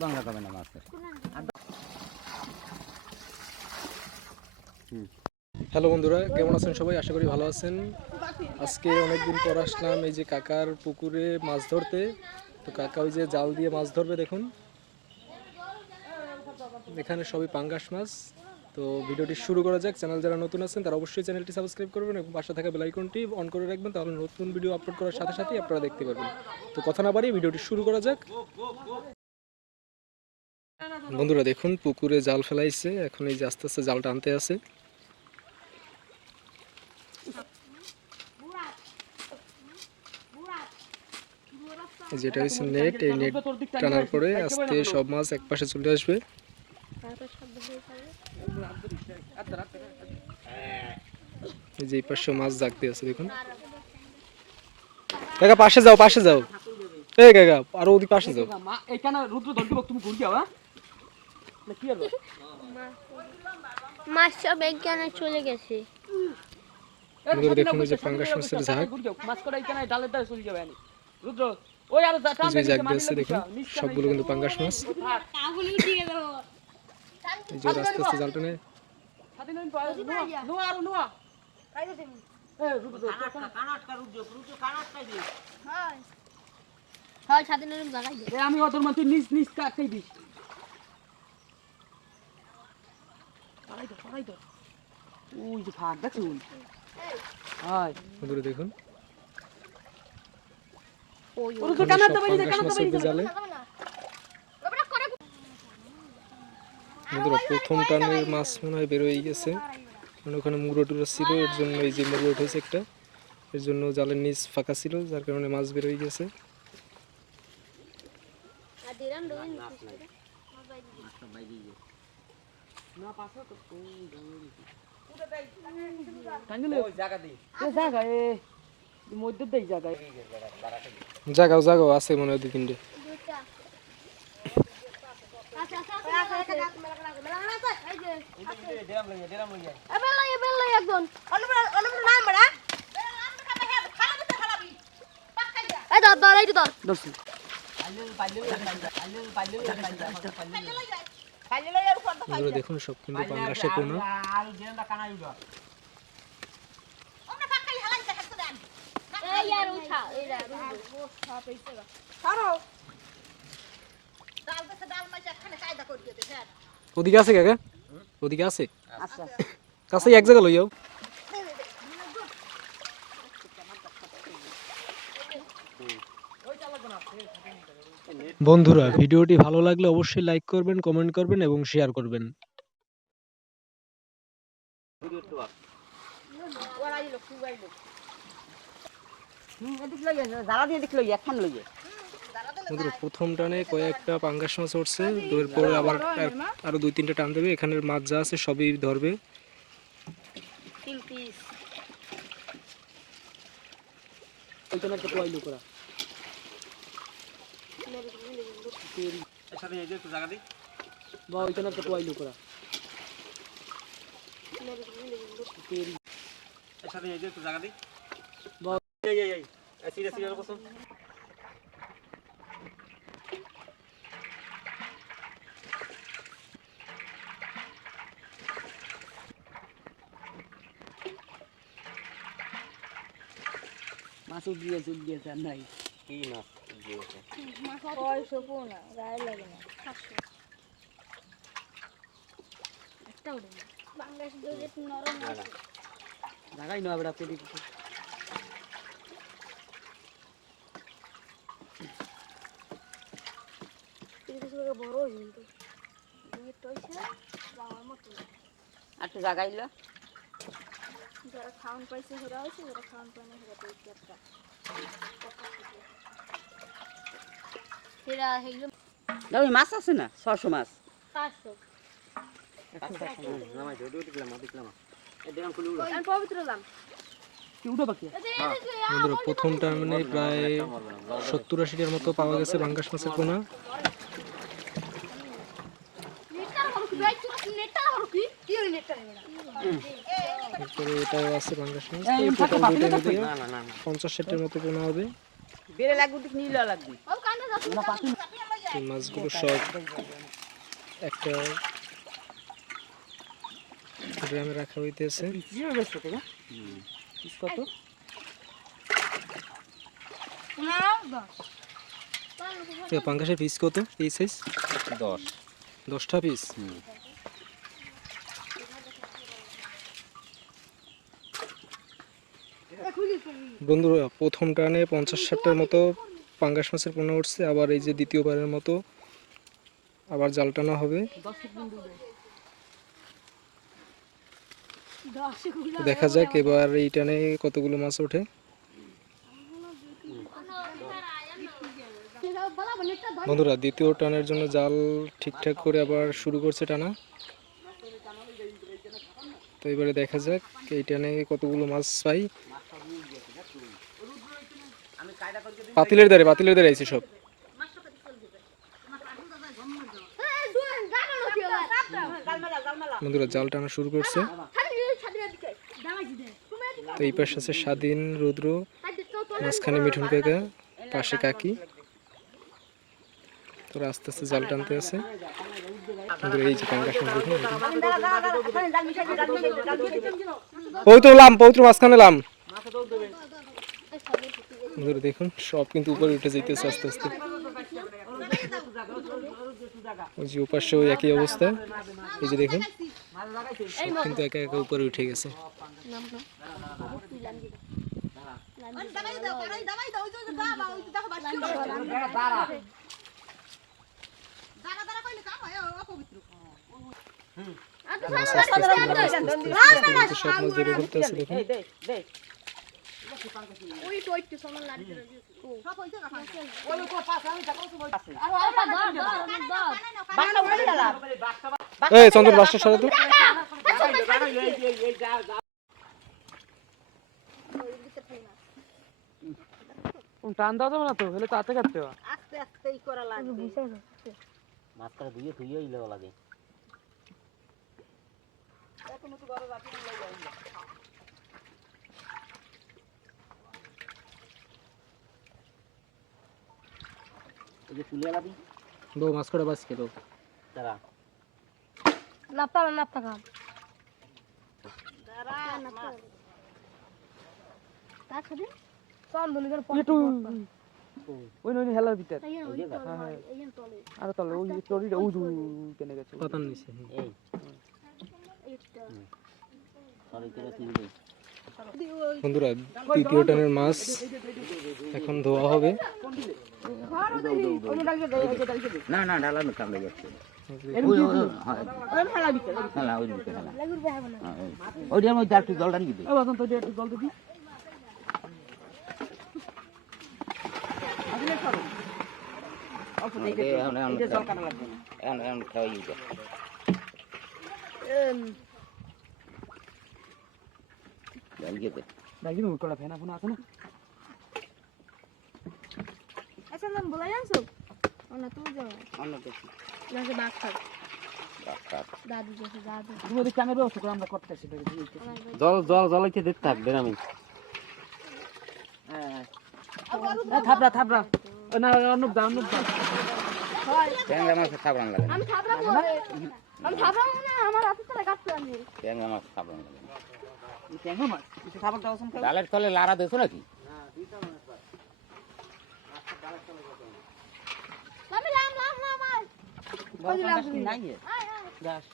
না হ্যালো বন্ধুরা, কেমন আছেন সবাই? আশা করি ভালো আছেন। আজকে অনেকদিন পর আসলাম এই যে কাকার পুকুরে মাছ ধরতে। তো কাকা ওই যে জাল দিয়ে মাছ ধরবে দেখুন। এখানে সবই পাঙ্গাস মাছ। তো ভিডিওটি শুরু করা যাক। চ্যানেল যারা নতুন আছেন, তারা অবশ্যই চ্যানেলটি সাবস্ক্রাইব করবেন এবং পাশে থাকা বেলাইকনটি অন করে রাখবেন, তাহলে নতুন ভিডিও আপলোড করার সাথে সাথেই আপনারা দেখতে পারবেন। তো কথা না বাড়িয়ে ভিডিওটি শুরু করা যাক। বন্ধুরা দেখুন, পুকুরে জাল ফেলাইছে। এখন এই যে আস্তে আস্তে জালটা আনতে আছে। যেটা হচ্ছে নেট, এই নেট টানার পরে আস্তে সব মাছ এক পাশে চলে আসবে। যে এই পাশে মাছ জাগতে আছে দেখুন। কাকা পাশে যাও পাশে যাও। এই কাকা আরও ওদিক পাশে যাও। এইখানে রুদ্র ধরতে তুমি ঘুর যাও হ্যাঁ? না কি হলো? মাছ সব এখানে চলে গেছে। দেখুন যে পাঙ্গাস মাছের ঝাঁক। মাছ করা এইখানে ডালের দ্বারা চলে যাবে রুদ্র ওই আর এই যে জাগ দিয়েছে দেখুন। সবগুলো কিন্তু পাঙ্গাস মাছ। এই যে আস্তে আস্তে হয় দে। এ আমি অতর তুই নিচ নিচ কাটতেই দিস ওই যে ফাঁক দেখছ হাই দেখুন ওই কানার মাছ কানার তো উঠবে জালে বন্ধুরা প্রথম টানের মাছ মনে হয় বেরোয় গেছে। মানে ওখানে মুড়ো টুরো ছিল এর জন্য এই যে মুড়ো উঠেছে একটা এর জন্য জালের নিচ ফাঁকা ছিল যার কারণে মাছ বেরোয় গেছে। জাগাও জাগাও আছে মনে হয় দু তিনটে দুটা আচ্ছা আচ্ছা আচ্ছা এই যে এবেলা এবেলা একজন এই ধর ধর এই ধর দর্শন বন্ধুরা দেখুন সব কিন্তু পাঙ্গাসে পোনা এই আর উঠা এই রা ওদিকে আছে কাকা ওদিকে আছে? কাছে এক জায়গা লই যাও। বন্ধুরা ভিডিওটি ভালো লাগলে অবশ্যই লাইক করবেন কমেন্ট করবেন এবং শেয়ার করবেন। জ্বালা দিয়ে দেখল একখান লইয়ে। বন্ধুরা প্রথম টানে কয়েকটা পাঙ্গাস মাছ উঠছে এরপরে আবার আর- আরও দুই তিনটা টান দেবে এখানের মাছ যা আছে সবই ধরবে তিন পিস বা ওইখানে একটা কোয়াইলো করা মাছ নাই ছয়শো পোনা গায়ে লাগে না। সাতশো একটা উঠে বাংলাদেশ দৌড়ে নরম আছে জায়গাই নয় বেড়া পেরি কিন্তু কিছু করে বড় হয়ে কিন্তু দুইটা হয়েছে যাওয়ার মতো। একটা জায়গাই লো যারা খাওয়ান পাইছে সেরা হয়েছে যারা খাওয়ান পায় না সেরা তো একটা ওই মাছ আছে না? ছশো মাছ। পাঁচশো। বাকি বন্ধুরা প্রথম টানে প্রায় সত্তর আশিটার মতো পাওয়া গেছে পাঙ্গাস মাছের পোনা নেটটা হলো কি ভাই নেটটা হলো এরপরে এটাও আছে পাঙ্গাস মাছ। টোটাল মিলিয়ে পঞ্চাশ ষাটের মতো পোনা হবে। বেড়ে লাগবে ঠিক নীল লাগবে। ও কান্দা যাচ্ছে এই মাছগুলো সব একটা গ্রামে রাখা হইতেছে। কত গো? পিস কত? পাঙ্গাসের পিস কত? এই সাইজ দশ। দশটা পিস বন্ধুরা, প্রথম টানে পঞ্চাশ ষাটটার মতো পাঙ্গাস মাছের পোনা উঠছে, আবার এই যে দ্বিতীয়বারের মতো আবার জাল টানা হবে। দেখা যাক এবার এই টানে কতগুলো মাছ ওঠে। বন্ধুরা, দ্বিতীয় টানের জন্য জাল ঠিকঠাক করে আবার শুরু করছে টানা। তো এবারে দেখা যাক এই টানে কতগুলো মাছ পাই। পাতিলের দ্বারে পাতিলের দ্বারে আইছে সব। বন্ধুরা, জাল টানা শুরু করছে। তো এই পাশে আছে স্বাধীন, রুদ্র, মাঝখানে মিঠুন কাকা, পাশে কাকি। তোরা আস্তে আস্তে জাল টানতে আছে। এই যে। পবিত্র লাম পবিত্র মাঝখানে লাম। বন্ধুরা দেখুন সব কিন্তু উপরে উঠে যেতেছে আস্তে আস্তে ওই যে ওপাশে ওই একই অবস্থা এই যে দেখুন সব কিন্তু একা একা উপরে উঠে গেছে সব মাছ ধরে আছে দেখুন এই চন্দন বাসটা সরা তো। টান দাও যাবে না তো হলে তাতে কাটতে আস্তে আস্তেই করা লাগবে। মাছটা ধুয়ে ধুয়ে ইলেও লাগে। যে তুলে লাবি দো ওই আর ওই টরিটা কেনে গেছে পাতার নিচে এই এইটা সরি করে তুলবে বন্ধুরা তৃতীয় টানের মাছ এখন ধোয়া হবে না না ডালানো কামড়ে যাচ্ছে হয় হ্যাঁ হ্যাঁ না ওইটার মধ্যে একটু জলটা দিয়ে একটু জল দিবি আসলে সরো অল্প দিয়ে দে এখন এখন এটা জল কাটা লাগবে না এখন এখন খাওয়াই দিতে জল খেতে দেখি না কলা ফেনা ফোনা আছে না আচ্ছা নাম বলাই আনছো না তুমি যাও অন্য দেখি না যে বাঘ খাবে। দাদু দাদু। তুমি ওদিকে আমরা করতেছি জল জল জলাইতে দিতে থাকবে আমি। হ্যাঁ। না অনুপ দা অনুপ দা ট্যাংরা মাছ খাবার লাগে আমি না? আমার হাতে তারা কাটতে আমি ট্যাংরা মাছ খাবার লাগে ট্যাংরা মাছ? কিছু খাবার দাও ডালের তলে লাড়া দেছো নাকি? লাম লাম লাম আয়। বল নাই আয় আয়। গাছ